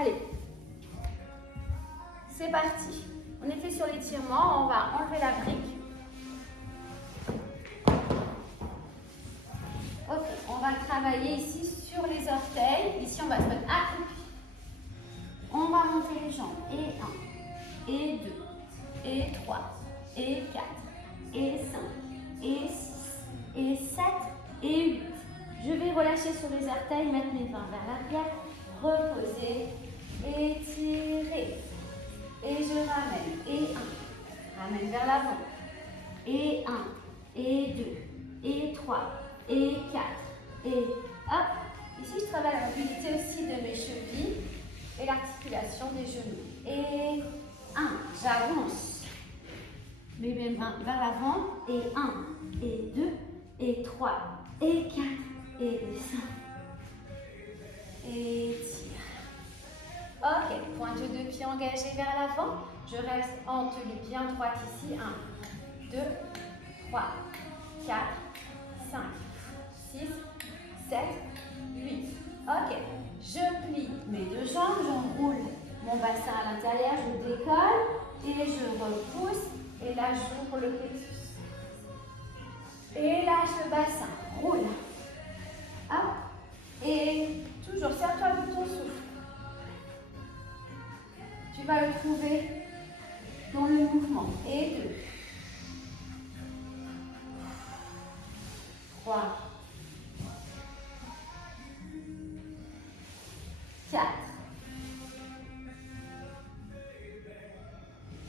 Allez, c'est parti. On était sur l'étirement, on va enlever la brique. Ok, on va travailler ici sur les orteils. Ici, on va se mettre accroupi. On va monter les jambes. Et 1, et 2, et 3, et 4, et 5, et 6, et 7, et 8. Je vais relâcher sur les orteils, mettre mes mains vers l'arrière, reposer, étirer. Et je ramène. Et 1, ramène vers l'avant. Et 1, et 2, et 3, et 4, et hop. Ici, je travaille la mobilité aussi de mes chevilles et l'articulation des genoux. Et 1, j'avance. Mets mes mains vers l'avant. Et 1, et 2, et 3, et 4, et 5. Et tire. Ok, pointe de pied engagée vers l'avant. Je reste en tenue bien droite ici. 1, 2, 3, 4, 5, 6, 7, 8. Ok, je plie mes deux jambes, j'enroule mon bassin à l'intérieur, je décolle et je repousse. Et là, j'ouvre le plexus. Et lâche le bassin, roule. Hop. Et toujours, serre-toi de ton souffle. Tu vas le trouver dans le mouvement. Et 2, 3, 4,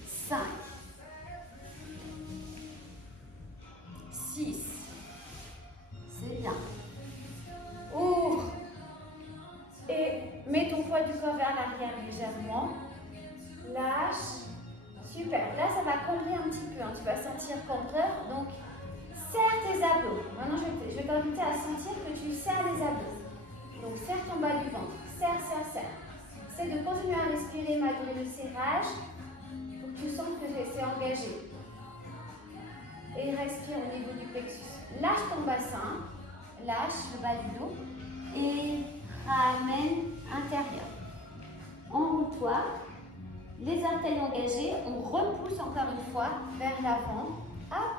5, 6. C'est bien. Ouvre. Et mets ton poids du corps vers l'arrière légèrement. Lâche. Super. Là, ça va combler un petit peu. Hein. Tu vas sentir cambreur. Donc, serre tes abdos. Maintenant, je vais t'inviter à sentir que tu serres les abdos. Donc, serre ton bas du ventre. Serre, serre, serre. Essaie de continuer à respirer malgré le serrage pour que tu sentes que c'est engagé. Et respire au niveau du plexus. Lâche ton bassin. Lâche le bas du dos. Et ramène intérieur. Enroule-toi. Les orteils engagés. On repousse encore une fois vers l'avant. Hop.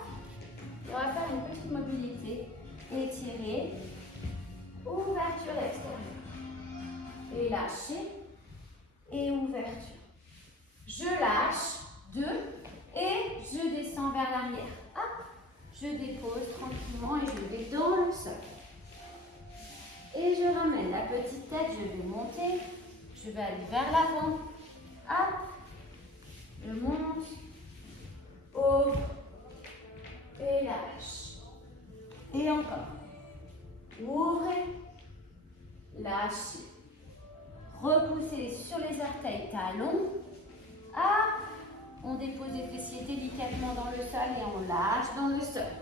On va faire une petite mobilité. Étirer. Ouverture extérieure. Et lâcher. Et ouverture. Je lâche. 2. Et je descends vers l'arrière. Hop. Je dépose tranquillement et je vais dans le sol. Et je ramène la petite tête. Je vais monter. Je vais aller vers l'avant. Hop. Je monte. Ouvre. Et lâche. Et encore. Ouvrez. Lâchez. Repoussez sur les orteils, talons. Hop. On dépose les fessiers délicatement dans le sol et on lâche dans le sol.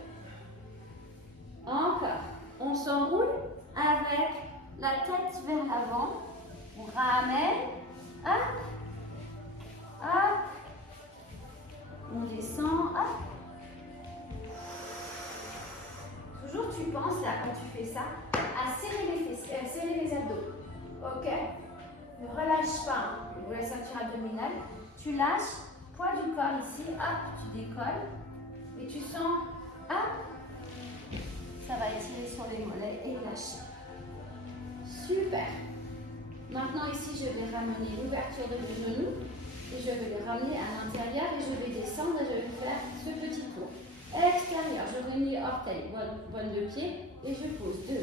Encore. On s'enroule avec la tête vers l'avant. On ramène. Hop. Hop. On descend. Hop. Toujours tu penses là quand tu fais ça à serrer les abdos. Ok? Ne relâche pas pour la ceinture abdominale. Tu lâches, poids du corps ici, hop, tu décolles et tu sens, hop, ça va étirer sur les mollets et lâcher. Super. Maintenant ici, je vais ramener l'ouverture de mes genoux et je vais les ramener à l'intérieur et je vais descendre et je vais faire ce petit tour. Extérieur, je relie orteil, pointe de pied et je pose 2.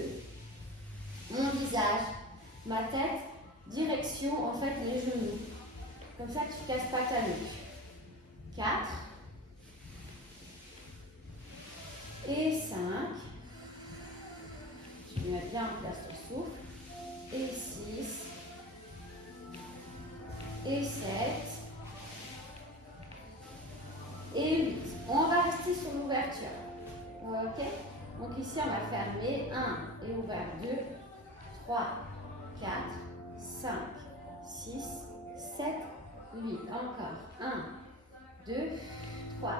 Mon visage, ma tête, direction en fait les genoux. Comme ça, tu ne casses pas ta nuque. 4. Et 5. Tu mets bien en place ton souffle. Et 6. Et 7. Et 8. On va rester sur l'ouverture. Ok? Donc ici, on va fermer 1 et ouvert 2, 3, 4, 5, 6, 7, 8. Encore. 1, 2, 3,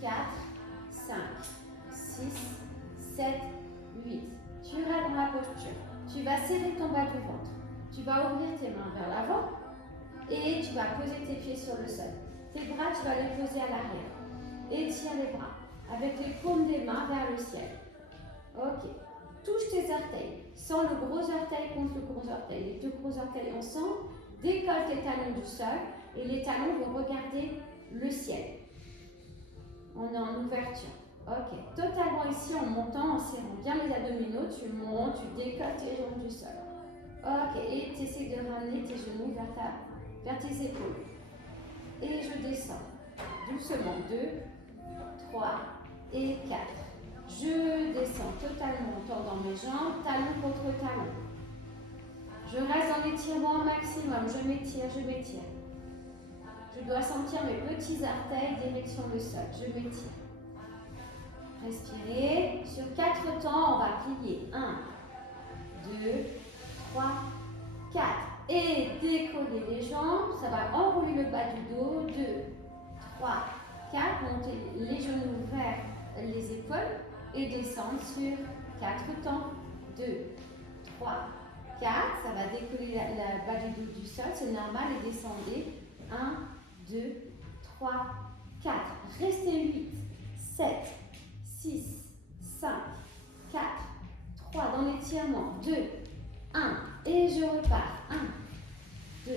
4, 5, 6, 7, 8. Tu restes dans la posture. Tu vas serrer ton bas du ventre. Tu vas ouvrir tes mains vers l'avant et tu vas poser tes pieds sur le sol. Tes bras, tu vas les poser à l'arrière. Étire les bras avec les paumes des mains vers le ciel. Ok. Touche tes orteils. Sens le gros orteil contre le gros orteil. Les deux gros orteils ensemble. Décolle tes talons du sol et les talons vont regarder le ciel. On est en ouverture. Ok. Totalement ici en montant, en serrant bien les abdominaux. Tu montes, tu décolles tes jambes du sol. Ok. Et tu essaies de ramener tes genoux vers tes épaules. Et je descends. Doucement. 2, 3 et 4. Je descends totalement en tendant mes jambes, talon contre talon. Je reste en étirement au maximum. Je m'étire, je m'étire. Je dois sentir mes petits orteils direction le sol. Je m'étire. Respirez. Sur 4 temps, on va plier. 1, 2, 3, 4. Et décoller les jambes. Ça va enrouler le bas du dos. 2, 3, 4. Montez les genoux vers les épaules. Et descendre sur 4 temps. 2, 3, 4. Ça va décoller la bas du dos du sol. C'est normal. Et descendez. 1, 2, 3, 4. Restez 8, 7, 6, 5, 4, 3. Dans l'étirement. 2, 1. Et je repars. 1, 2,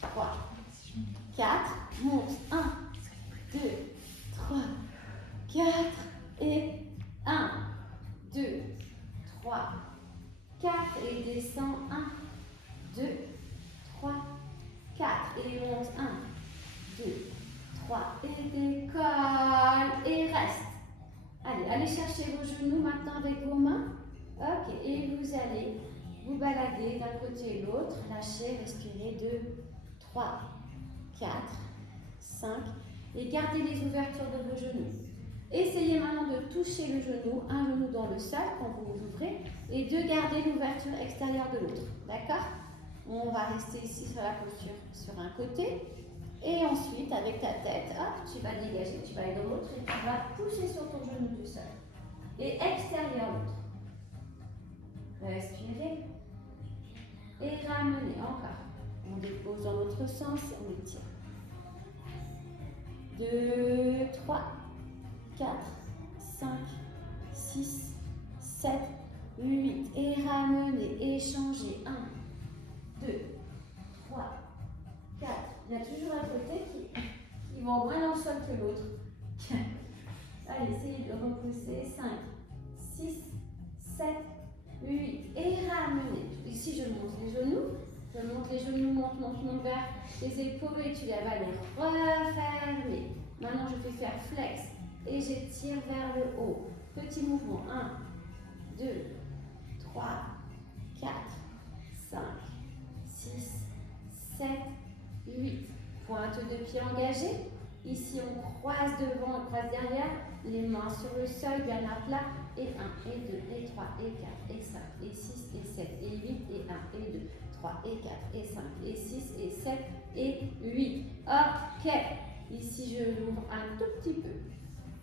3, 4. Monte. 1, 2, 3, 4. Et 1, 2, 3, 4 et descend 1, 2, 3, 4 et monte 1, 2, 3 et décolle et reste. Allez chercher vos genoux maintenant avec vos mains. Ok, et vous allez vous balader d'un côté et l'autre. Lâchez, respirez 2, 3, 4, 5 et gardez les ouvertures de vos genoux. Essayez maintenant de toucher le genou, un genou dans le sol quand vous vous ouvrez et de garder l'ouverture extérieure de l'autre. D'accord? On va rester ici sur la posture sur un côté et ensuite avec ta tête, hop, tu vas dégager, tu vas aller dans l'autre et tu vas pousser sur ton genou du sol. Et extérieur l'autre. Respirez et ramenez encore. On dépose dans l'autre sens, on étire. 2, 3. 4, 5, 6, 7, 8. Et ramenez, échangez. 1, 2, 3, 4. Il y a toujours un côté qui va moins dans le sol que l'autre. Allez, essayez de repousser. 5, 6, 7, 8. Et ramenez. Ici, je monte les genoux. Je monte les genoux, monte vers les épaules et tu vas les refermer. Maintenant, je fais faire flex. Et j'étire vers le haut. Petit mouvement. 1, 2, 3, 4, 5, 6, 7, 8. Pointe de pied engagée. Ici, on croise devant, on croise derrière. Les mains sur le sol, bien à plat. Et 1, et 2, et 3, et 4, et 5, et 6, et 7, et 8, et 1, et 2, 3, et 4, et 5, et 6, et 7, et 8. Ok. Ici, je l'ouvre un tout petit peu.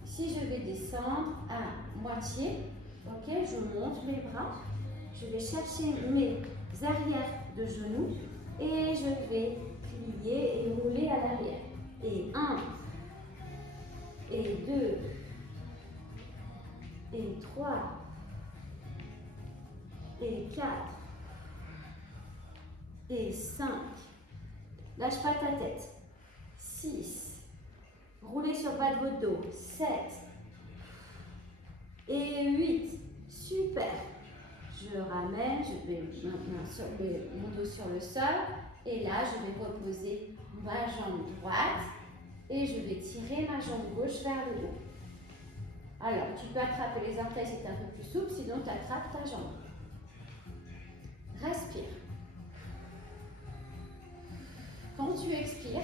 Ici, je vais descendre à moitié. Ok, je monte mes bras. Je vais chercher mes arrières de genoux et je vais plier et rouler à l'arrière. Et 1, et 2, et 3, et 4, et 5. Lâche pas ta tête. 6. Roulez sur le bas de votre dos. 7. Et 8. Super. Je ramène, je vais maintenant mon dos sur le sol. Et là, je vais reposer ma jambe droite. Et je vais tirer ma jambe gauche vers le haut. Alors, tu peux attraper les orteils si tu es un peu plus souple, sinon tu attrapes ta jambe. Respire. Quand tu expires,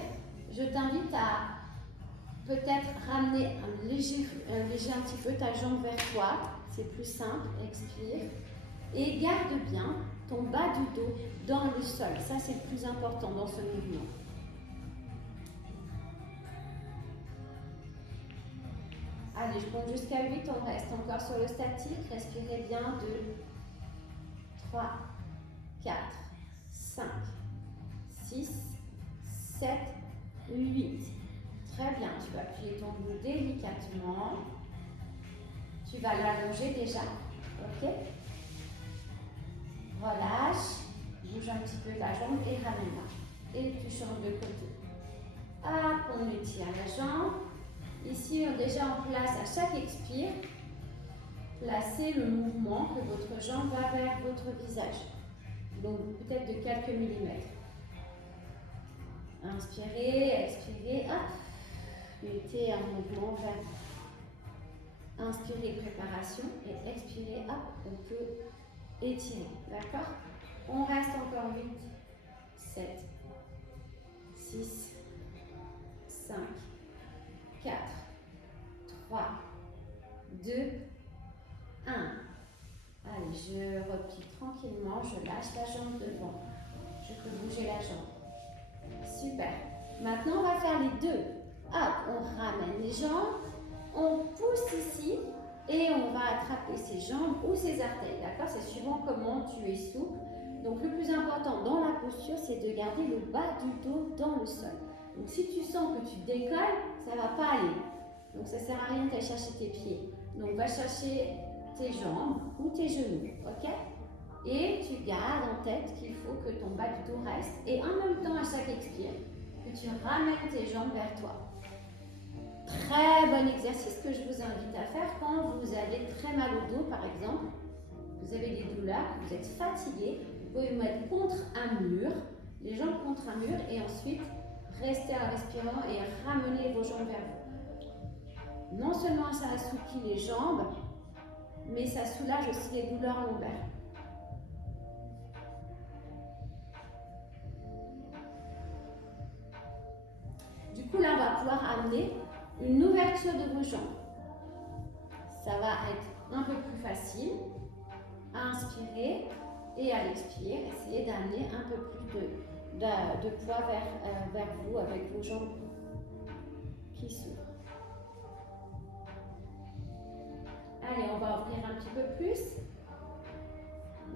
je t'invite à peut-être ramener un léger un petit peu ta jambe vers toi. C'est plus simple. Expire. Et garde bien ton bas du dos dans le sol. Ça, c'est le plus important dans ce mouvement. Allez, je compte jusqu'à 8. On reste encore sur le statique. Respirez bien. 2, 3, 4, 5, Tu vas plier ton dos délicatement. Tu vas l'allonger déjà. Ok? Relâche. Bouge un petit peu la jambe et ramène-la. Et tu changes de côté. Hop, on étire la jambe. Ici, déjà en place à chaque expire. Placez le mouvement que votre jambe va vers votre visage. Donc peut-être de quelques millimètres. Inspirez, expirez, hop. Mettez un mouvement vers. Inspirez, préparation. Et expirez, hop, on peut étirer. D'accord? On reste encore 8, 7, 6, 5, 4, 3, 2, 1. Allez, je replie tranquillement, je lâche la jambe devant. Je peux bouger la jambe. Super. Maintenant, on va faire les deux. Hop, on ramène les jambes, on pousse ici et on va attraper ses jambes ou ses orteils. D'accord? C'est suivant comment tu es souple. Donc, le plus important dans la posture, c'est de garder le bas du dos dans le sol. Donc, si tu sens que tu décolles, ça ne va pas aller. Donc, ça ne sert à rien d'aller chercher tes pieds. Donc, va chercher tes jambes ou tes genoux, ok? Et tu gardes en tête qu'il faut que ton bas du dos reste. Et en même temps, à chaque expire, que tu ramènes tes jambes vers toi. Très bon exercice que je vous invite à faire quand vous avez très mal au dos, par exemple. Vous avez des douleurs, vous êtes fatigué. Vous pouvez vous mettre contre un mur, les jambes contre un mur, et ensuite rester en respirant et ramener vos jambes vers vous. Non seulement ça assouplit les jambes, mais ça soulage aussi les douleurs lombaires. Du coup, là, on va pouvoir amener une ouverture de vos jambes. Ça va être un peu plus facile à inspirer et à l'expire. Essayez d'amener un peu plus de poids vers vous avec vos jambes qui s'ouvrent. Allez, on va ouvrir un petit peu plus.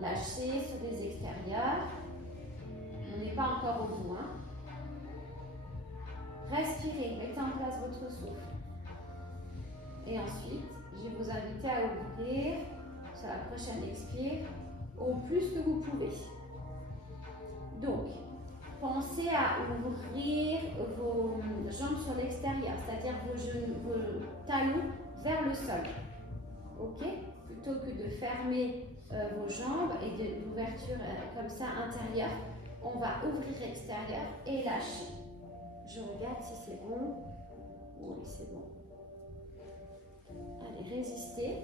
Lâchez sur les extérieurs. On n'est pas encore au bout. Respirez, mettez en place votre souffle. Et ensuite, je vais vous inviter à ouvrir sur la prochaine expire au plus que vous pouvez. Donc, pensez à ouvrir vos jambes sur l'extérieur, c'est-à-dire vos talons vers le sol. Ok? Plutôt que de fermer vos jambes et de l'ouverture comme ça intérieure, on va ouvrir extérieur et lâcher. Je regarde si c'est bon. Oui, c'est bon. Allez, résistez.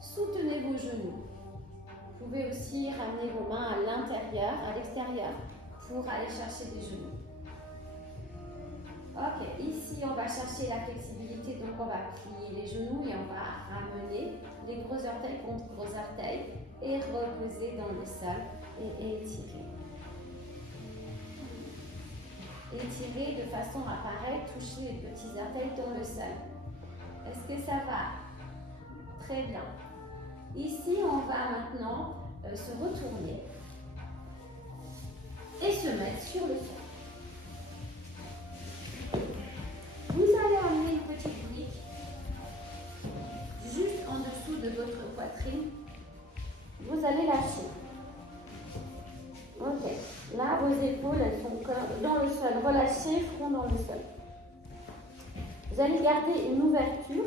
Soutenez vos genoux. Vous pouvez aussi ramener vos mains à l'intérieur, à l'extérieur, pour aller chercher des genoux. Ok, ici on va chercher la flexibilité, donc on va plier les genoux et on va ramener les gros orteils contre gros orteils et reposer dans le sol et étirer. Étirer de façon à pareil, toucher les petits orteils dans le sol. Est-ce que ça va? Très bien. Ici, on va maintenant se retourner et se mettre sur le sol. Vous allez amener une petite brique juste en dessous de votre poitrine. Vous allez lâcher. Ok. Là, vos épaules, elles sont dans le sol. Relâchez, front dans le sol. Vous allez garder une ouverture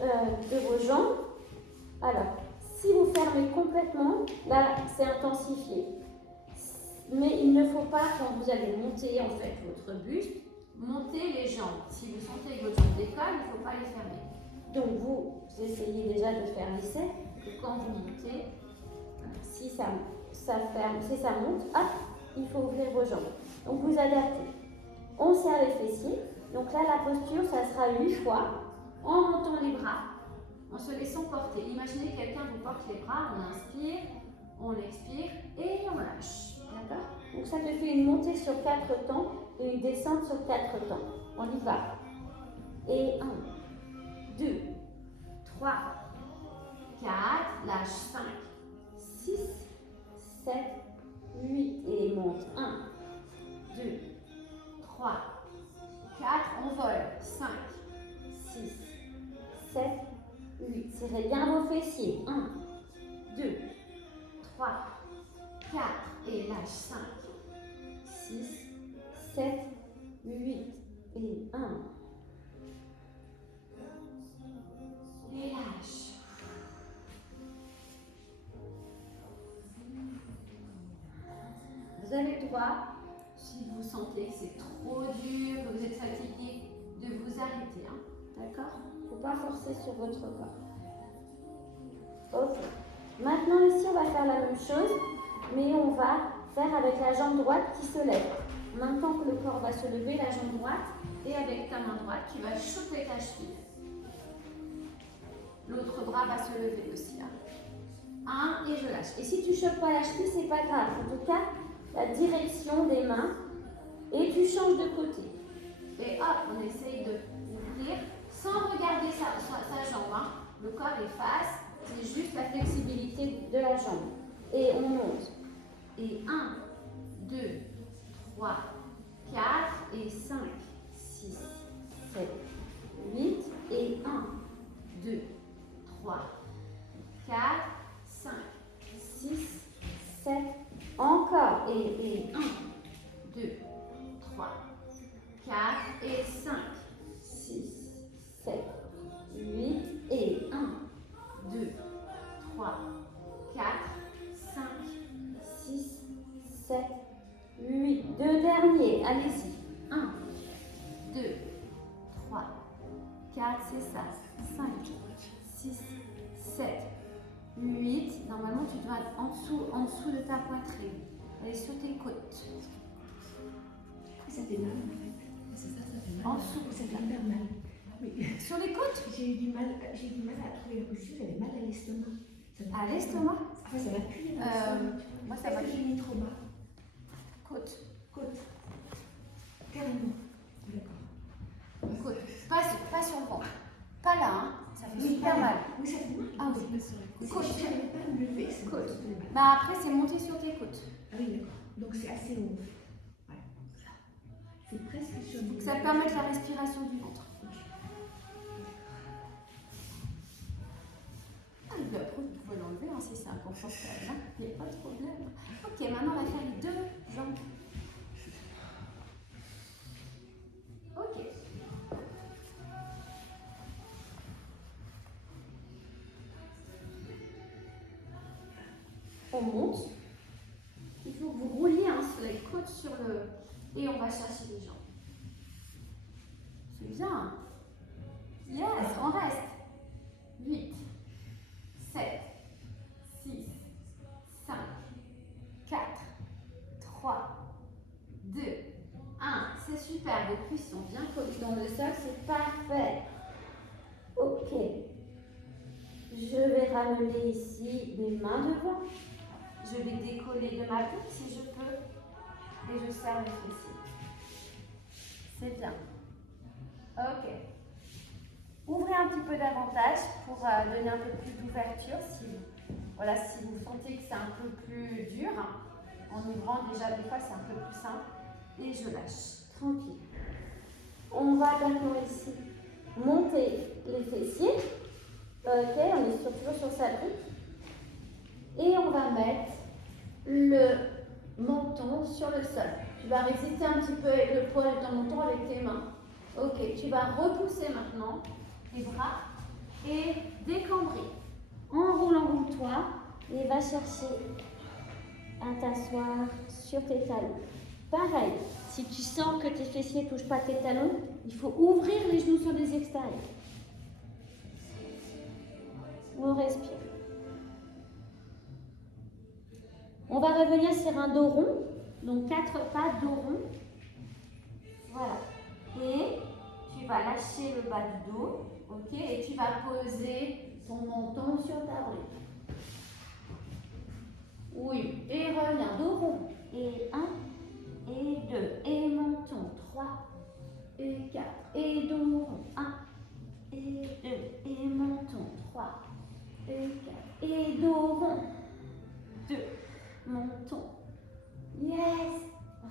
de vos jambes. Alors, si vous fermez complètement, là, c'est intensifié. Mais il ne faut pas, quand vous allez monter en fait votre buste, monter les jambes. Si vous sentez que votre jambe décolle, il ne faut pas les fermer. Donc, vous essayez déjà de faire l'essai. Quand vous montez, si ça ferme, si ça monte, hop, il faut ouvrir vos jambes. Donc, vous adaptez. On serre les fessiers. Donc là, la posture, ça sera 8 fois en montant les bras, en se laissant porter. Imaginez que quelqu'un vous porte les bras, on inspire, on expire et on lâche. D'accord? Donc ça te fait une montée sur 4 temps et une descente sur 4 temps. On y va. Et 1, 2, 3, 4, lâche 5, 6, 7, 8 et monte. 1, 2, 3, 4, et lâche. 5, 6, 7, 8 et 1. Et lâche. Vous avez le droit, si vous sentez que c'est trop dur, que vous êtes fatigué, de vous arrêter. Hein. D'accord? Il ne faut pas forcer sur votre corps. Ok. Maintenant ici, on va faire la même chose, mais on va faire avec la jambe droite qui se lève. Maintenant que le corps va se lever, la jambe droite, et avec ta main droite, tu vas choper ta cheville. L'autre bras va se lever aussi. Hein. 1 et je lâche. Et si tu ne chopes pas la cheville, c'est pas grave. En tout cas, la direction des mains et tu changes de côté. Et hop, on essaye de ouvrir sans regarder sa jambe. Hein. Le corps est face, c'est juste la flexibilité de la jambe. Et on monte. Et 1, 2, 3, 4 et 5, 6, 7, 8 et 1, 2, 3, 4, 5, 6, 7, encore, et 1, 2, 3, 4, et 5, 6, 7, 8, et 1, 2, 3, 4, 5, 6, 7, 8. Deux derniers, allez-y. 1, 2, 3, 4, c'est ça, 5, 6, 7, 8. Normalement, tu dois être en dessous de ta poitrine. Allez sur tes côtes. Ça fait mal en fait. C'est ça, ça fait mal. En dessous, ça fait hyper mal. Oui. Sur les côtes. J'ai eu du mal à trouver la posture, j'avais mal à l'estomac. À l'estomac. Enfin, ça va plus. Moi, ça va. J'ai mis trop bas. Côte. Côte. Carrément. D'accord. Côte. Pas sur le ventre. Pas là, hein. Ça fait Oui, super mal. Oui, ça fait mal. Ah oui. Côte. Je n'arrivais pas à me lever. Côte. Bah après, c'est monter sur tes côtes. Ah oui, d'accord. Donc c'est assez haut. Ouais. C'est presque sur le. Ça permet de la respiration du ventre. Ah, bah, après, vous pouvez l'enlever hein, si c'est inconfortable. Hein. Il n'y a pas de problème. Ok, maintenant on va faire les deux jambes. Ok. On monte. Il faut que vous rouliez hein, sur les côtes sur le... Et on va chercher les jambes. C'est bien. Yes, on reste. 8, 7, 6, 5, 4, 3, 2, 1. C'est super. Vos cuisses sont bien collées dans le sol. C'est parfait. Ok. Je vais ramener ici mes mains devant. Je vais décoller de ma coupe si je peux. Et je serre les fessiers. C'est bien. Ok. Ouvrez un petit peu davantage pour donner un peu plus d'ouverture. Si vous sentez que c'est un peu plus dur, en ouvrant déjà des fois c'est un peu plus simple. Et je lâche. Tranquille. On va maintenant ici monter les fessiers. Ok, on est toujours sur sa brique. Et on va mettre le menton sur le sol. Tu vas résister un petit peu avec le poids de ton menton avec tes mains. Ok, tu vas repousser maintenant tes bras et décambrer. Enroule-toi et va chercher à t'asseoir sur tes talons. Pareil, si tu sens que tes fessiers ne touchent pas tes talons, il faut ouvrir les genoux sur les extérieurs. On respire. On va revenir sur un dos rond, donc 4 pas, dos rond. Voilà. Et tu vas lâcher le bas du dos, ok, et tu vas poser ton menton sur ta brique. Oui, et reviens, dos rond. Et 1, et 2, et menton, 3, et 4, et dos rond, 1, et 2, et menton, 3, et 4, et dos rond, 2, menton. Yes!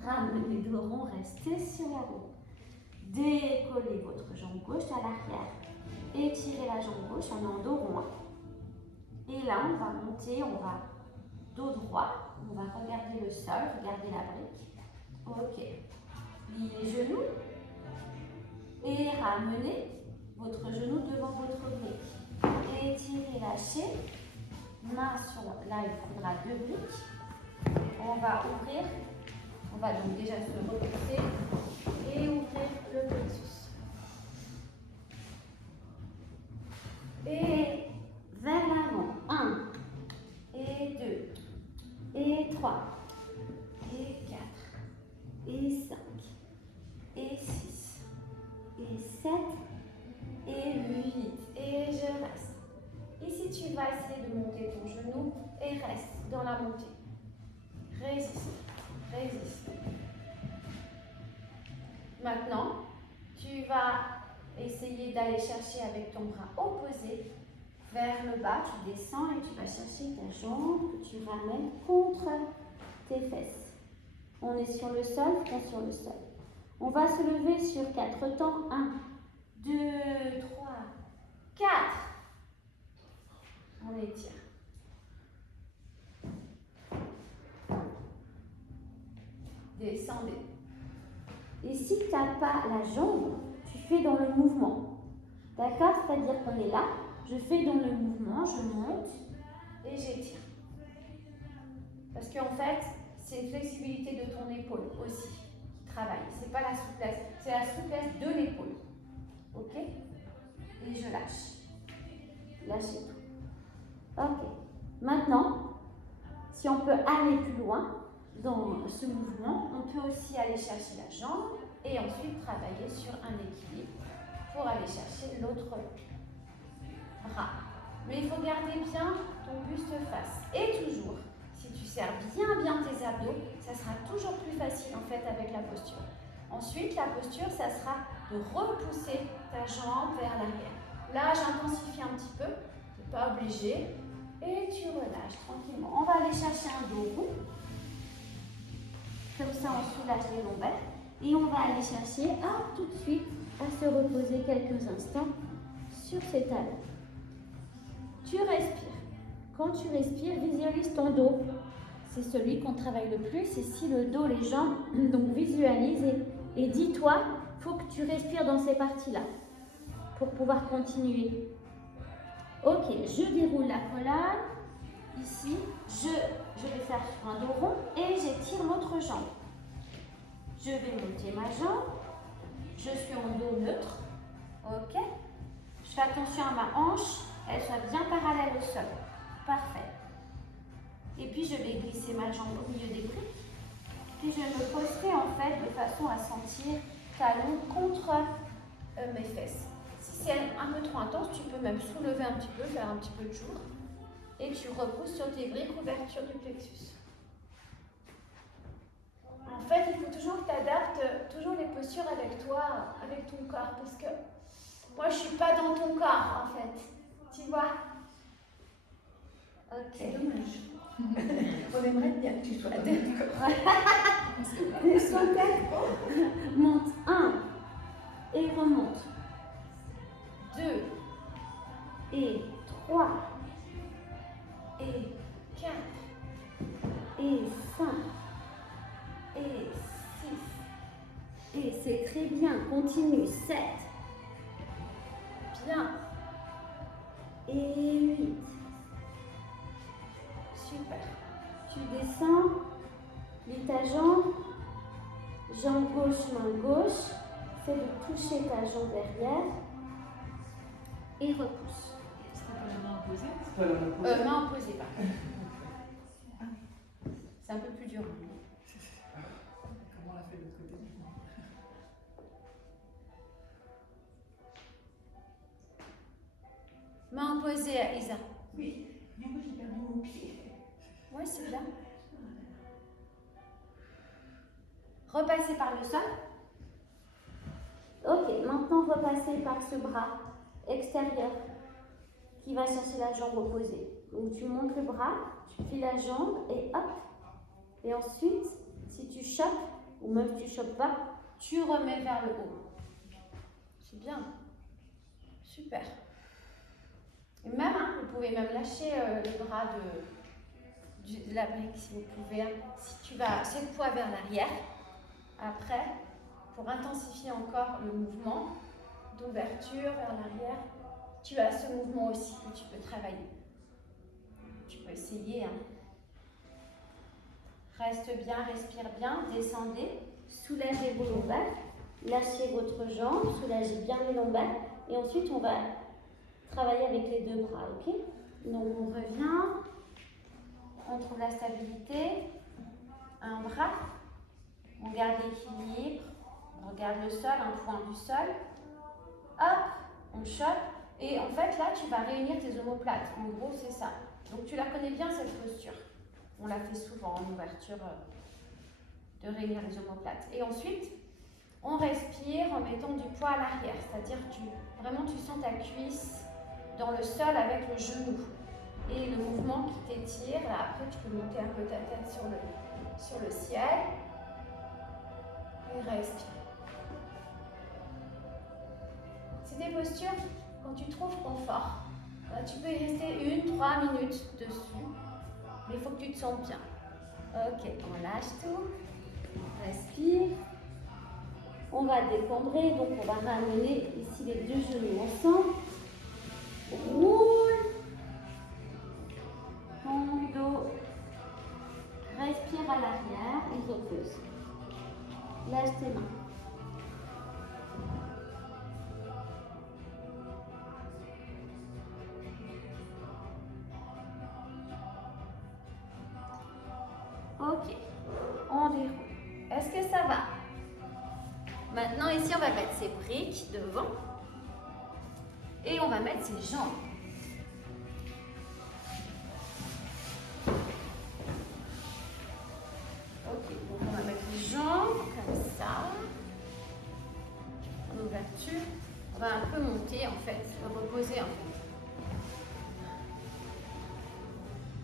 Ramenez le dos rond, restez sur la roue. Décollez votre jambe gauche à l'arrière. Étirez la jambe gauche, on est en dos rond. Et là, on va monter, on va dos droit, on va regarder le sol, vous gardez la brique. Ok. Pliez les genoux et ramenez votre genou devant votre brique. Étirez, lâchez. Main sur là, il faudra 2 briques. On va ouvrir. On va donc déjà se repousser et ouvrir le plexus. Et vers l'avant. 1, et 2, et 3, et 4, et 5, et 6, et 7, et 8. Et je reste. Ici, tu vas essayer de monter ton genou et reste dans la montée. Résiste, résiste. Maintenant, tu vas essayer d'aller chercher avec ton bras opposé vers le bas. Tu descends et tu vas chercher ta jambe que tu ramènes contre tes fesses. On est sur le sol, front sur le sol. On va se lever sur 4 temps. 1, 2, 3, 4. On étire. Descendez. Et si tu n'as pas la jambe, tu fais dans le mouvement. D'accord? C'est-à-dire qu'on est là, je fais dans le mouvement, je monte et j'étire. Parce qu'en fait, c'est une flexibilité de ton épaule aussi qui travaille. Ce n'est pas la souplesse, c'est la souplesse de l'épaule. Ok? Et je lâche. Lâchez tout. Ok. Maintenant, si on peut aller plus loin dans ce mouvement, on peut aussi aller chercher la jambe et ensuite travailler sur un équilibre pour aller chercher l'autre bras. Mais il faut garder bien ton buste face. Et toujours, si tu serres bien tes abdos, ça sera toujours plus facile en fait avec la posture. Ensuite, la posture, ça sera de repousser ta jambe vers l'arrière. Là, j'intensifie un petit peu, tu n'es pas obligé. Et tu relâches tranquillement. On va aller chercher un dos rond. Comme ça, on soulage les lombaires. Et on va aller chercher, tout de suite, à se reposer quelques instants sur ses talons. Tu respires. Quand tu respires, visualise ton dos. C'est celui qu'on travaille le plus. C'est si le dos, les jambes. Donc visualise et dis-toi, il faut que tu respires dans ces parties-là pour pouvoir continuer. Ok, je déroule la colonne. Ici, je vais faire sur un dos rond et j'étire l'autre jambe. Je vais monter ma jambe. Je suis en dos neutre. Ok. Je fais attention à ma hanche. Elle soit bien parallèle au sol. Parfait. Et puis, je vais glisser ma jambe au milieu des briques. Puis, je me posterai en fait de façon à sentir talon contre mes fesses. Si c'est un peu trop intense, tu peux même soulever un petit peu, faire un petit peu de jour. Et tu repousses sur tes briques, ouverture du plexus. En fait, il faut toujours que tu adaptes toujours les postures avec toi, avec ton corps. Parce que moi, je ne suis pas dans ton corps, en fait. Tu vois? Ok. C'est dommage. On aimerait bien que tu sois dans ton corps. Descends tête. Monte 1 et remonte. 2 et 3 et 4 et 5 et 6 et c'est très bien, continue, 7 bien et 8 super, tu descends, plie ta jambe gauche, main gauche, fais de toucher ta jambe derrière et repousse. C'est pas la main opposée? Main opposée, pas. C'est un peu plus dur. Comment on l'a fait de l'autre côté maintenant? Main opposée à Isa. Oui, du coup j'ai perdu mon pied. Oui, c'est bien. Repassez par le sol. Ok, maintenant repassez par ce bras extérieur qui va chercher la jambe opposée. Donc tu montes le bras, tu plies la jambe et hop. Et ensuite, si tu chopes, ou même si tu chopes pas, tu remets vers le haut. C'est bien. Super. Et même, vous pouvez même lâcher les bras de la brique si vous pouvez. Si tu vas 7 poids vers l'arrière, après, pour intensifier encore le mouvement d'ouverture vers l'arrière, tu as ce mouvement aussi que tu peux travailler. Tu peux essayer. Reste bien, respire bien, descendez, soulagez vos lombaires, lâchez votre jambe, soulagez bien les lombaires et ensuite on va travailler avec les deux bras, ok? Donc on revient, on trouve la stabilité, un bras, on garde l'équilibre, on regarde le sol, un point du sol, hop, on chope et en fait là tu vas réunir tes omoplates, en gros c'est ça. Donc tu la connais bien cette posture. On la fait souvent en ouverture de réunir les omoplates. Et ensuite, on respire en mettant du poids à l'arrière, c'est-à-dire vraiment tu sens ta cuisse dans le sol avec le genou. Et le mouvement qui t'étire, là après tu peux monter un peu ta tête sur le ciel. Et respire. C'est des postures, quand tu trouves confort, tu peux y rester 1-3 minutes dessus. Mais il faut que tu te sentes bien. Ok, on lâche tout. On respire. On va décombrer. Donc, on va ramener ici les deux genoux ensemble. Roule. Ton dos. Respire à l'arrière et repose. Lâche tes mains. Ok, on déroule. Est-ce que ça va? Maintenant, ici, on va mettre ses briques devant et on va mettre ses jambes. Ok, donc on va mettre les jambes comme ça, en ouverture. On va un peu monter en fait, reposer en fait.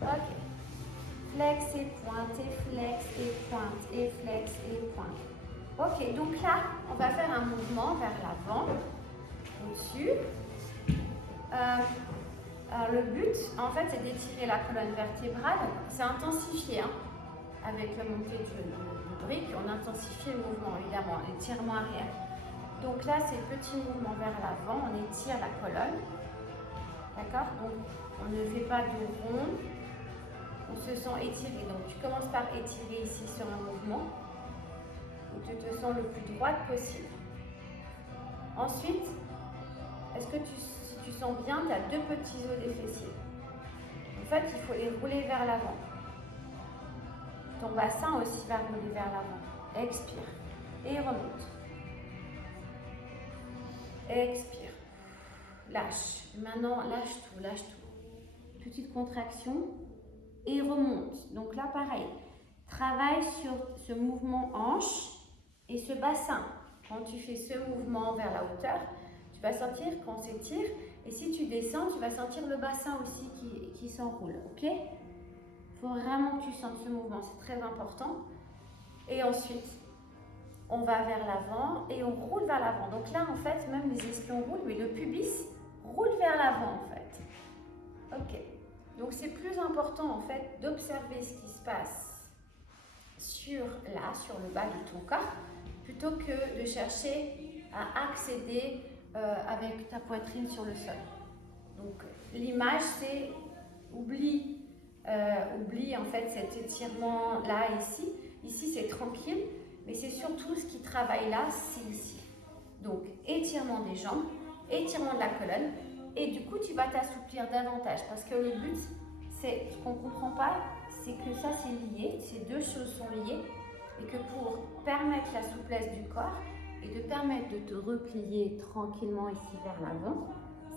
Ok. Flex et pointe, et flex et pointe, et flex et pointe. Ok, donc là, on va faire un mouvement vers l'avant, au-dessus. Alors le but, en fait, c'est d'étirer la colonne vertébrale. C'est intensifié, hein. Avec la montée de brique, on intensifie le mouvement, évidemment, l'étirement arrière. Donc là, c'est petit mouvement vers l'avant, on étire la colonne. D'accord? Donc, on ne fait pas de rond. On se sent étiré. Donc, tu commences par étirer ici sur un mouvement où tu te sens le plus droite possible. Ensuite, est-ce que si tu sens bien, tu as deux petits os des fessiers. En fait, il faut les rouler vers l'avant. Ton bassin aussi va rouler vers l'avant. Expire. Et remonte. Expire. Lâche. Maintenant, lâche tout, lâche tout. Petite contraction. Et remonte. Donc là, pareil. Travaille sur ce mouvement hanche et ce bassin. Quand tu fais ce mouvement vers la hauteur, tu vas sentir qu'on s'étire. Et si tu descends, tu vas sentir le bassin aussi qui s'enroule. Ok? Il faut vraiment que tu sentes ce mouvement. C'est très important. Et ensuite, on va vers l'avant et on roule vers l'avant. Donc là, en fait, même les ischions roulent, mais le pubis roule vers l'avant, en fait. Ok. Donc c'est plus important en fait d'observer ce qui se passe sur le bas de ton corps, plutôt que de chercher à accéder avec ta poitrine sur le sol. Donc l'image c'est oublie en fait cet étirement là ici. Ici c'est tranquille, mais c'est surtout ce qui travaille là, c'est ici. Donc étirement des jambes, étirement de la colonne. Et du coup, tu vas t'assouplir davantage parce que le but, c'est ce qu'on ne comprend pas, c'est que ça, c'est lié, ces deux choses sont liées et que pour permettre la souplesse du corps et de permettre de te replier tranquillement ici vers l'avant,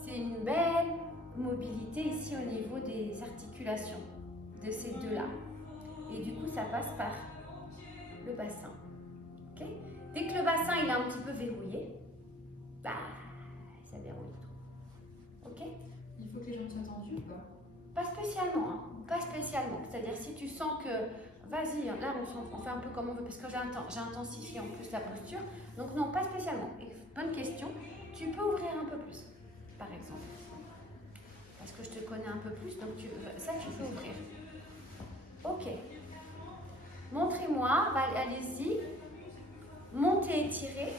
c'est une belle mobilité ici au niveau des articulations de ces deux-là. Et du coup, ça passe par le bassin. Okay? Dès que le bassin il est un petit peu verrouillé, bah, ça déroule. Ok? Il faut que les jambes soient tendues ou pas? Pas spécialement, hein. Pas spécialement. C'est-à-dire si tu sens que, vas-y, là on fait un peu comme on veut parce que j'ai intensifié en plus la posture. Donc non, pas spécialement. Et bonne question. Tu peux ouvrir un peu plus, par exemple. Parce que je te connais un peu plus, donc ça tu peux ouvrir. Ok. Montrez-moi, allez-y. Montez, étirez.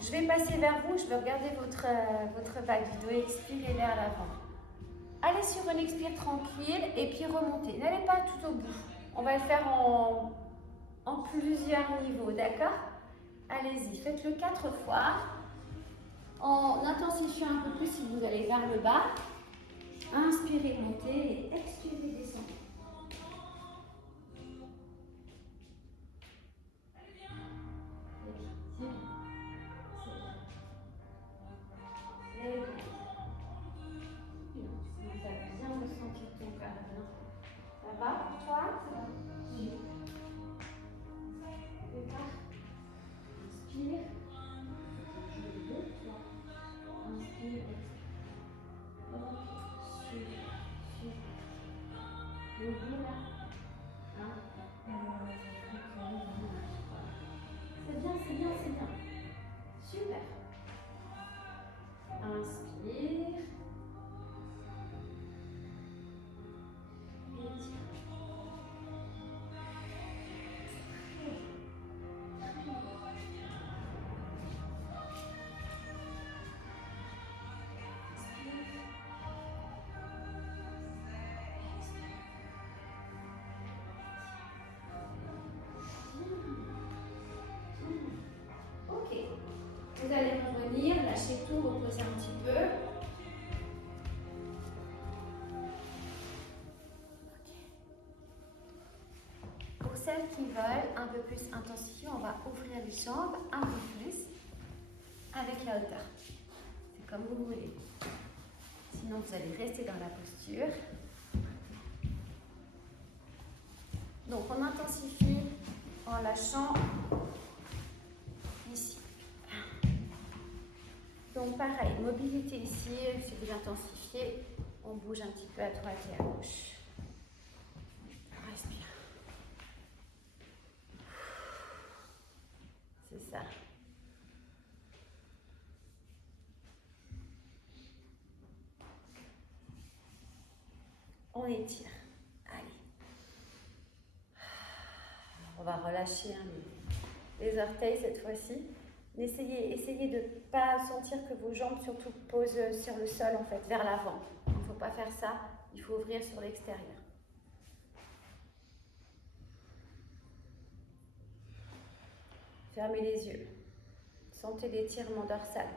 Je vais passer vers vous, je vais regarder votre bas du dos et expirez vers l'avant. Allez sur une expire tranquille et puis remontez. N'allez pas tout au bout. On va le faire en plusieurs niveaux, d'accord? Allez-y, faites-le 4 fois. En intensifiant un peu plus si vous allez vers le bas. Inspirez, montez et expirez, descendez. Ça va pour toi? Oui. Inspire. Inspire. Le bout là. C'est bien, c'est bien, c'est bien. Super. Inspire. Étire. Ok. Vous allez revenir, lâchez tout, reposez un petit peu. Pour celles qui veulent un peu plus intensifier, on va ouvrir les jambes un peu plus avec la hauteur. C'est comme vous voulez. Sinon, vous allez rester dans la posture. Donc, on intensifie en lâchant ici. Donc, pareil, mobilité ici, si vous intensifiez, on bouge un petit peu à droite et à gauche. On respire. C'est ça. On étire. Allez. On va relâcher les orteils cette fois-ci. Essayez de ne pas sentir que vos jambes surtout posent sur le sol, en fait, vers l'avant. Il ne faut pas faire ça. Il faut ouvrir sur l'extérieur. Fermez les yeux. Sentez l'étirement dorsal.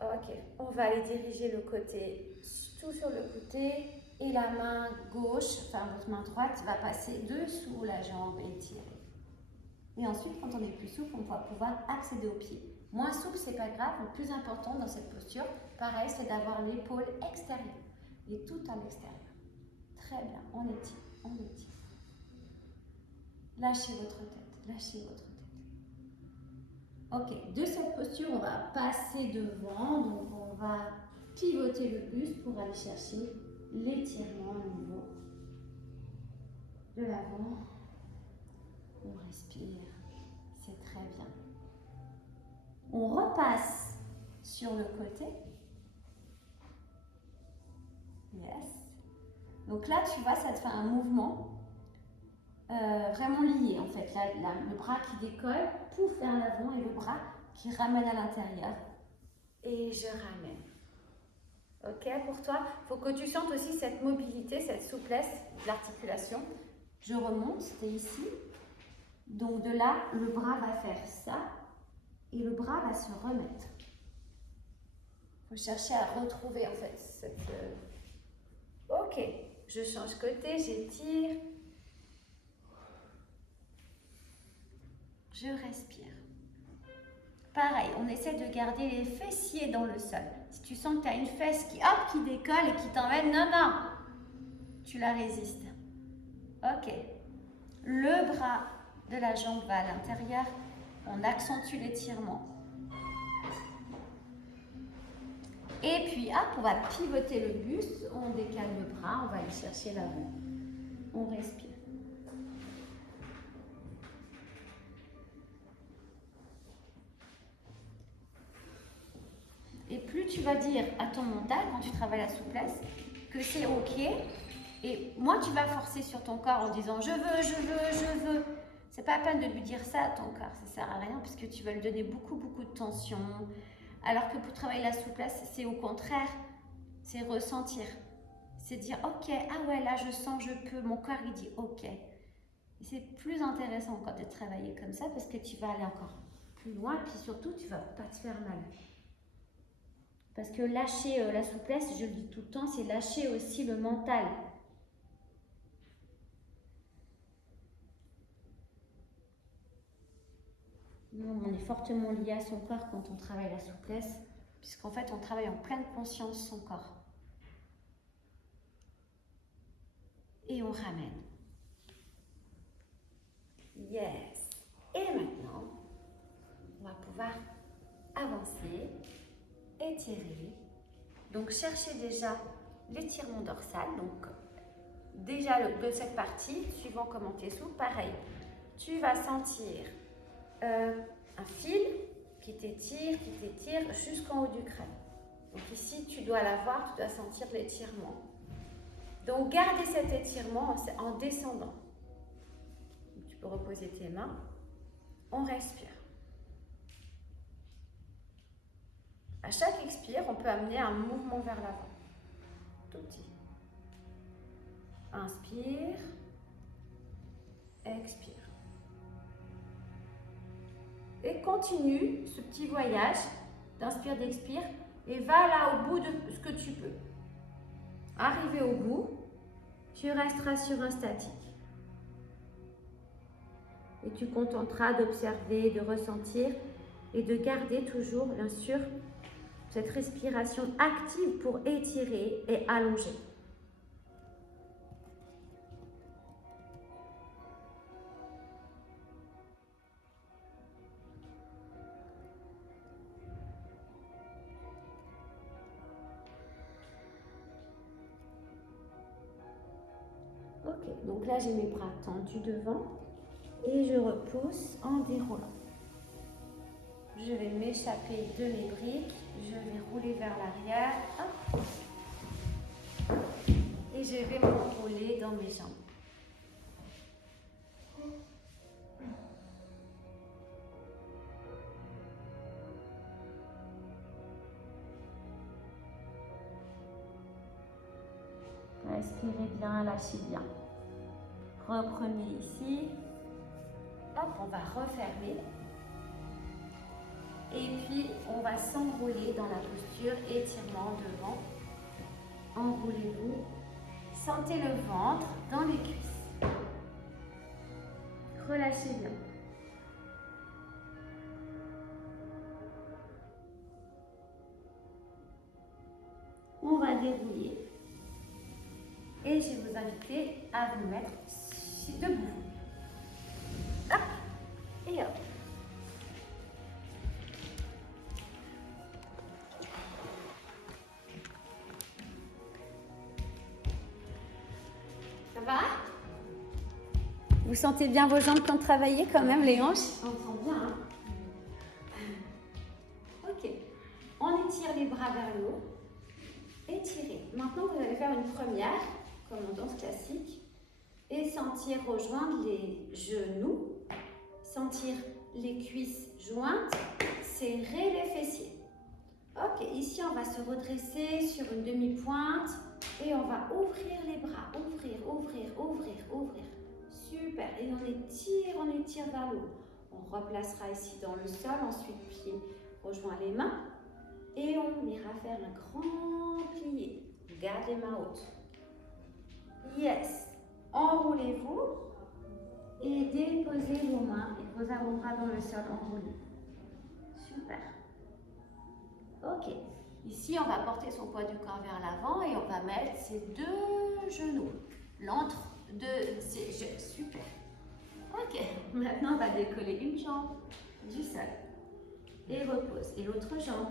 Ok, on va aller diriger le côté, tout sur le côté, et la main gauche, enfin votre main droite, va passer dessous la jambe étirée. Et ensuite, quand on est plus souple, on va pouvoir accéder au pied. Moins souple, c'est pas grave. Le plus important dans cette posture, pareil, c'est d'avoir l'épaule extérieure et tout à l'extérieur. Très bien, on étire, on étire. Lâchez votre tête, lâchez votre tête. Ok, de cette posture, on va passer devant, donc on va pivoter le buste pour aller chercher l'étirement au niveau de l'avant. On respire, c'est très bien. On repasse sur le côté. Yes. Donc là, tu vois, ça te fait un mouvement vraiment lié en fait. Là, le bras qui décolle, pouf vers l'avant et le bras qui ramène à l'intérieur. Et je ramène. Ok, pour toi, il faut que tu sentes aussi cette mobilité, cette souplesse de l'articulation. Je remonte, c'était ici. Donc de là, le bras va faire ça et le bras va se remettre. Il faut chercher à retrouver en fait cette... Ok, je change côté, j'étire. Je respire. Pareil, on essaie de garder les fessiers dans le sol. Si tu sens que tu as une fesse qui décolle et qui t'emmène, non, tu la résistes. Ok. Le bras de la jambe va à l'intérieur. On accentue l'étirement. Et puis, hop, on va pivoter le buste. On décale le bras, on va aller chercher l'avant. On respire. Et plus tu vas dire à ton mental, quand tu travailles la souplesse, que c'est ok, Et moins tu vas forcer sur ton corps en disant je veux, je veux, je veux. C'est pas la peine de lui dire ça à ton corps, ça sert à rien parce que tu vas lui donner beaucoup, beaucoup de tension. Alors que pour travailler la souplesse, c'est au contraire, c'est ressentir. C'est dire ok, ah ouais, là je sens, je peux, mon corps il dit ok. C'est plus intéressant encore de travailler comme ça parce que tu vas aller encore plus loin et puis surtout tu vas pas te faire mal. Parce que lâcher la souplesse, je le dis tout le temps, c'est lâcher aussi le mental. On est fortement lié à son corps quand on travaille la souplesse, puisqu'en fait on travaille en pleine conscience son corps. Et on ramène. Yes. Et maintenant, on va pouvoir avancer, étirer. Donc cherchez déjà l'étirement dorsal. Donc déjà de cette partie, suivant comment tu es souple, pareil. Tu vas sentir un fil qui t'étire jusqu'en haut du crâne. Donc ici, tu dois l'avoir, tu dois sentir l'étirement. Donc gardez cet étirement en descendant. Tu peux reposer tes mains. On respire. À chaque expire, on peut amener un mouvement vers l'avant. Tout petit. Inspire. Expire. Et continue ce petit voyage d'inspire, d'expire et va là au bout de ce que tu peux. Arrivé au bout, tu resteras sur un statique. Et tu contenteras d'observer, de ressentir et de garder toujours, bien sûr, cette respiration active pour étirer et allonger. Ok, donc là j'ai mes bras tendus devant et je repousse en déroulant. Je vais m'échapper de mes briques, je vais rouler vers l'arrière. Et je vais m'enrouler dans mes jambes. Respirez bien, lâchez bien. Reprenez ici. Hop, on va refermer. Et puis, on va s'enrouler dans la posture, étirement devant. Enroulez-vous. Sentez le ventre dans les cuisses. Relâchez bien. On va dérouiller. Et je vais vous inviter à vous mettre debout. Hop et hop. Ça va? Vous sentez bien vos jambes qui ont travaillé quand même, les hanches? On sent bien, hein? Ok. On étire les bras vers le haut. Étirez. Maintenant, vous allez faire une première, comme en danse classique, et sentir rejoindre les genoux, sentir les cuisses jointes, serrer les fessiers. Ok, ici on va se redresser sur une demi-pointe et on va ouvrir les bras, ouvrir, ouvrir, ouvrir, ouvrir. Super, et on étire vers le haut. On replacera ici dans le sol, ensuite pied rejoint les mains et on ira faire un grand plié. Garde les mains hautes. Yes. Enroulez-vous et déposez vos mains et vos avant-bras dans le sol enroulés. Super. Ok. Ici, on va porter son poids du corps vers l'avant et on va mettre ses deux genoux. L'entre de ses genoux. Super. Ok. Maintenant, on va décoller une jambe du sol. Et repose. Et l'autre jambe.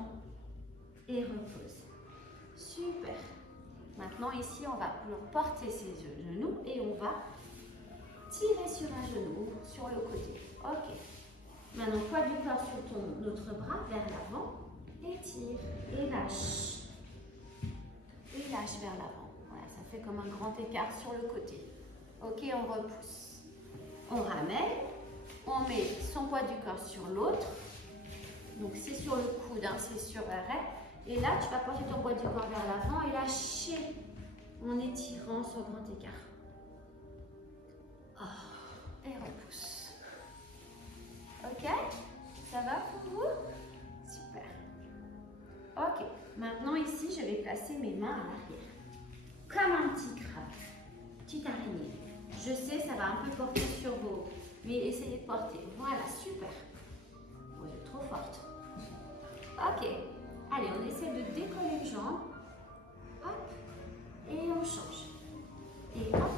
Et repose. Super. Maintenant, ici, on va porter ses genoux et on va tirer sur un genou, sur le côté. Ok. Maintenant, poids du corps sur notre bras vers l'avant. Étire et lâche. Et lâche vers l'avant. Voilà, ça fait comme un grand écart sur le côté. Ok, on repousse. On ramène. On met son poids du corps sur l'autre. Donc c'est sur le coude, hein, c'est sur l'arrêt. Et là, tu vas porter ton poids du corps vers l'avant et lâcher en étirant sur grand écart. Oh, et repousse. Ok? Ça va pour vous? Super. Ok. Maintenant ici, je vais placer mes mains à l'arrière. Comme un petit crabe. Petite araignée. Je sais, ça va un peu porter sur vos... Mais essayez de porter. Voilà, super. Vous êtes trop forte. Ok. Allez, on essaie de décoller les jambes. Hop. Et on change. Et hop.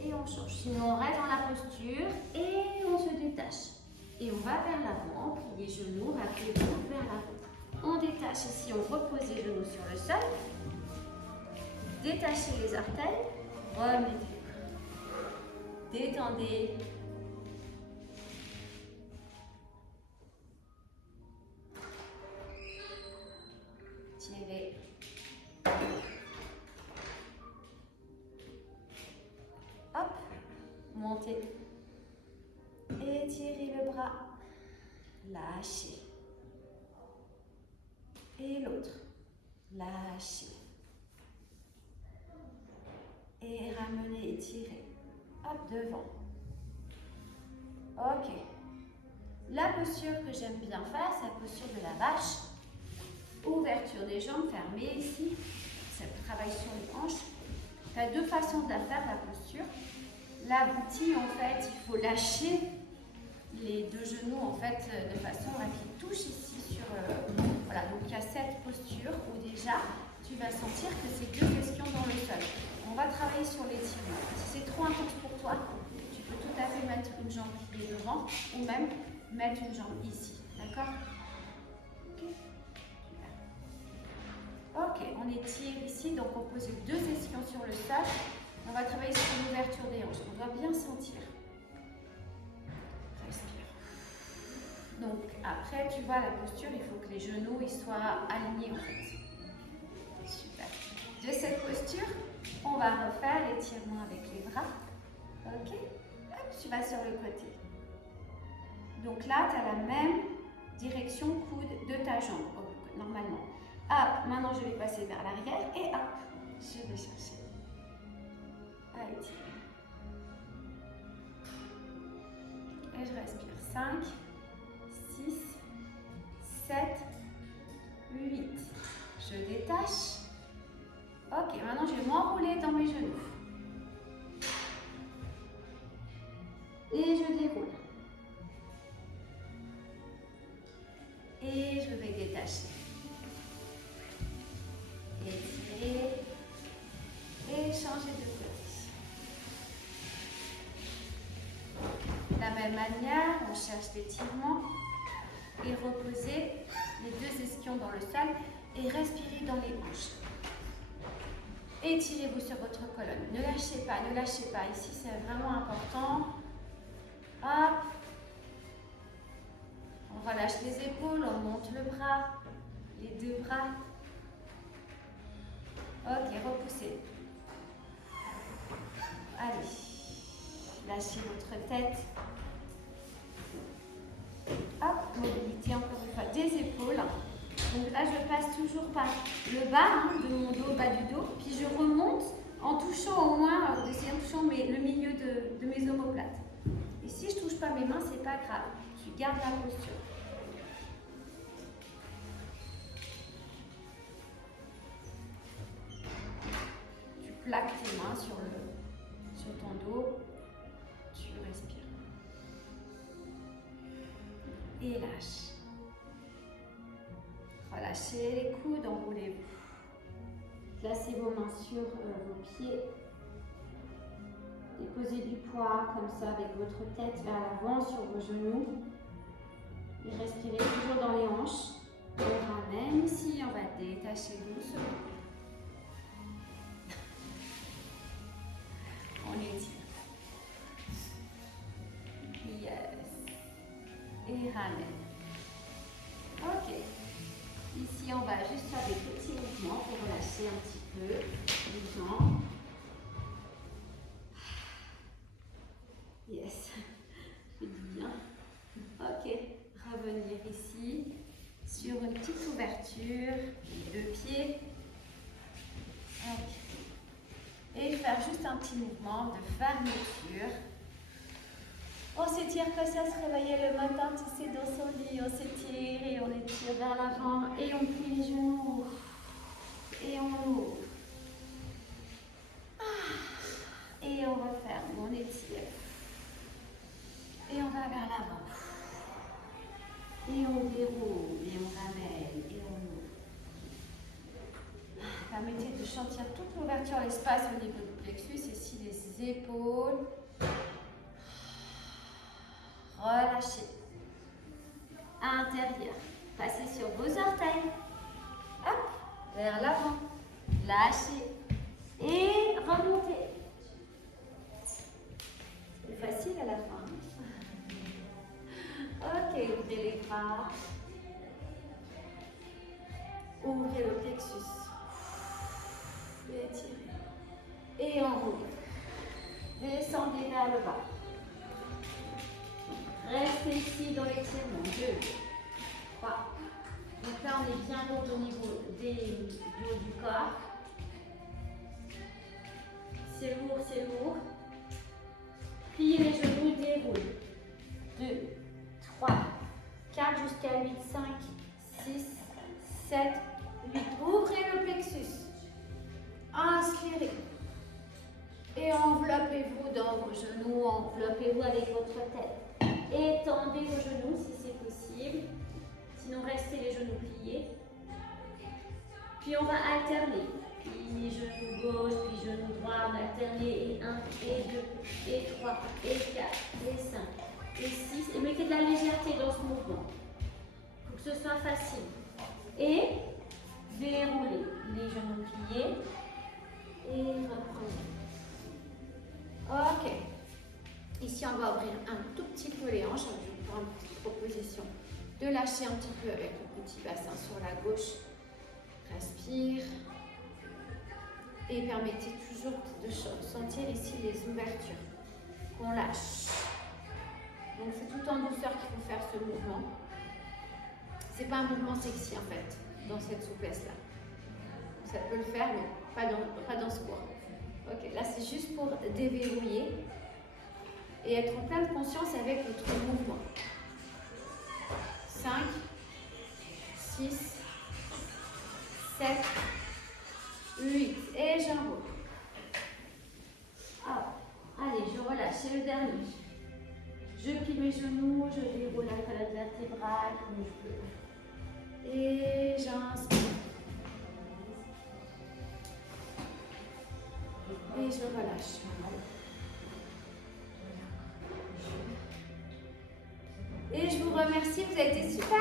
Et on change. Sinon, on reste dans la posture et on se détache. Et on va vers l'avant. Les genoux, rappelez-vous, vers l'avant. On détache ici, on repose les genoux sur le sol. Détachez les orteils. Remettez. Détendez. Tirez. Hop. Montez. Étirez le bras. Lâchez. Et l'autre. Lâchez. Et ramenez, étirez. Hop, devant. Ok. La posture que j'aime bien faire, c'est la posture de la vache. Ouverture des jambes, fermées ici. Ça travaille sur les hanches. Tu as deux façons de la faire, la posture. L'abouti, en fait, il faut lâcher les deux genoux, en fait, de façon à qu'ils touchent ici sur... voilà, donc il y a cette posture où déjà, tu vas sentir que c'est deux questions dans le sol. On va travailler sur l'étirement. Si c'est trop intense pour toi, tu peux tout à fait mettre une jambe qui est devant ou même mettre une jambe ici. D'accord? Ok. Super. Ok, on étire ici, donc on pose les deux ischions sur le sol. On va travailler sur l'ouverture des hanches. On doit bien sentir. Respire. Donc après, tu vois la posture, il faut que les genoux ils soient alignés en fait. Super. De cette posture, on va refaire l'étirement avec les bras. Ok? Hop, tu vas sur le côté. Donc là, tu as la même direction coude de ta jambe, normalement. Hop, maintenant je vais passer vers l'arrière et hop, je vais chercher. À étirer. Et je respire. 5, 6, 7, 8. Je détache. Ok, maintenant je vais m'enrouler dans mes genoux. Et je déroule. Et je vais détacher. Étirer. Et changer de côté. De la même manière, on cherche l'étirement. Et reposez les deux ischions dans le sol. Et respirez dans les hanches. Étirez-vous sur votre colonne. Ne lâchez pas, ne lâchez pas. Ici, c'est vraiment important. Hop. On relâche les épaules, on monte le bras, les deux bras. Ok, repoussez. Allez. Lâchez votre tête. Hop, mobilité encore une fois des épaules. Donc là, je passe toujours par le bas de mon dos, bas du dos, puis je remonte en touchant au moins, en touchant le milieu de mes omoplates. Et si je ne touche pas mes mains, c'est pas grave. Je garde la posture. Tu plaques tes mains sur ton dos. Tu respires. Et lâche. Relâchez les coudes, enroulez-vous. Placez vos mains sur vos pieds. Déposez du poids comme ça avec votre tête vers l'avant sur vos genoux. Et respirez toujours dans les hanches. On ramène ici, on va détacher doucement. On étire. Yes. Et ramène. Ok. Ici, on va juste faire des petits mouvements pour relâcher un petit peu les jambes. ici, sur une petite ouverture, les 2 pieds. Ok. Et faire juste un petit mouvement de fermeture. On s'étire comme ça, se réveiller le matin, tu sais, dans son lit, on s'étire et on étire vers l'avant et on plie les genoux et on ouvre. Et on referme, on étire. Et on va vers l'avant. Et on déroule, et on ramène, et on ouvre. Permettez de sentir toute l'ouverture, l'espace au niveau du plexus, ici les épaules. Relâchez. Intérieur. Passez sur vos orteils. Hop, vers l'avant. Lâchez. Et remontez. C'est facile à la fin. Ok, ouvrez les bras. Ouvrez le plexus. Étirez. Et on roule. Descendez vers le bas. Restez ici dans l'étirement. 2, 3. Donc là, on est bien haut au niveau du haut du corps. C'est lourd, c'est lourd. Pliez les genoux, déroule. 2, 3, 4 jusqu'à 8, 5, 6, 7, 8. Ouvrez le plexus. Inspirez. Et enveloppez-vous dans vos genoux, enveloppez-vous avec votre tête. Étendez vos genoux si c'est possible. Sinon, restez les genoux pliés. Puis on va alterner. Puis genou gauche, puis genou droit. On alterne et 1, et 2, et 3, et 4, et 5, et 6. Et mettez de la légèreté dans ce mouvement. Pour que ce soit facile. Et déroulez les genoux pliés. Et reprenez. Ok. Ici, on va ouvrir un tout petit peu les hanches. Je vous prends une petite proposition de lâcher un petit peu avec le petit bassin sur la gauche. Respire. Et permettez toujours de sentir ici les ouvertures qu'on lâche. Donc, c'est tout en douceur qu'il faut faire ce mouvement. C'est pas un mouvement sexy en fait, dans cette souplesse-là. Ça peut le faire, mais pas dans ce cours. Ok, là c'est juste pour déverrouiller et être en pleine conscience avec votre mouvement. 5, 6, 7, 8. Et j'enroule. Allez, je relâche. C'est le dernier. Je plie mes genoux, je déroule la colonne vertébrale comme je peux. Et j'inspire. Et je relâche. Et je vous remercie, vous avez été super.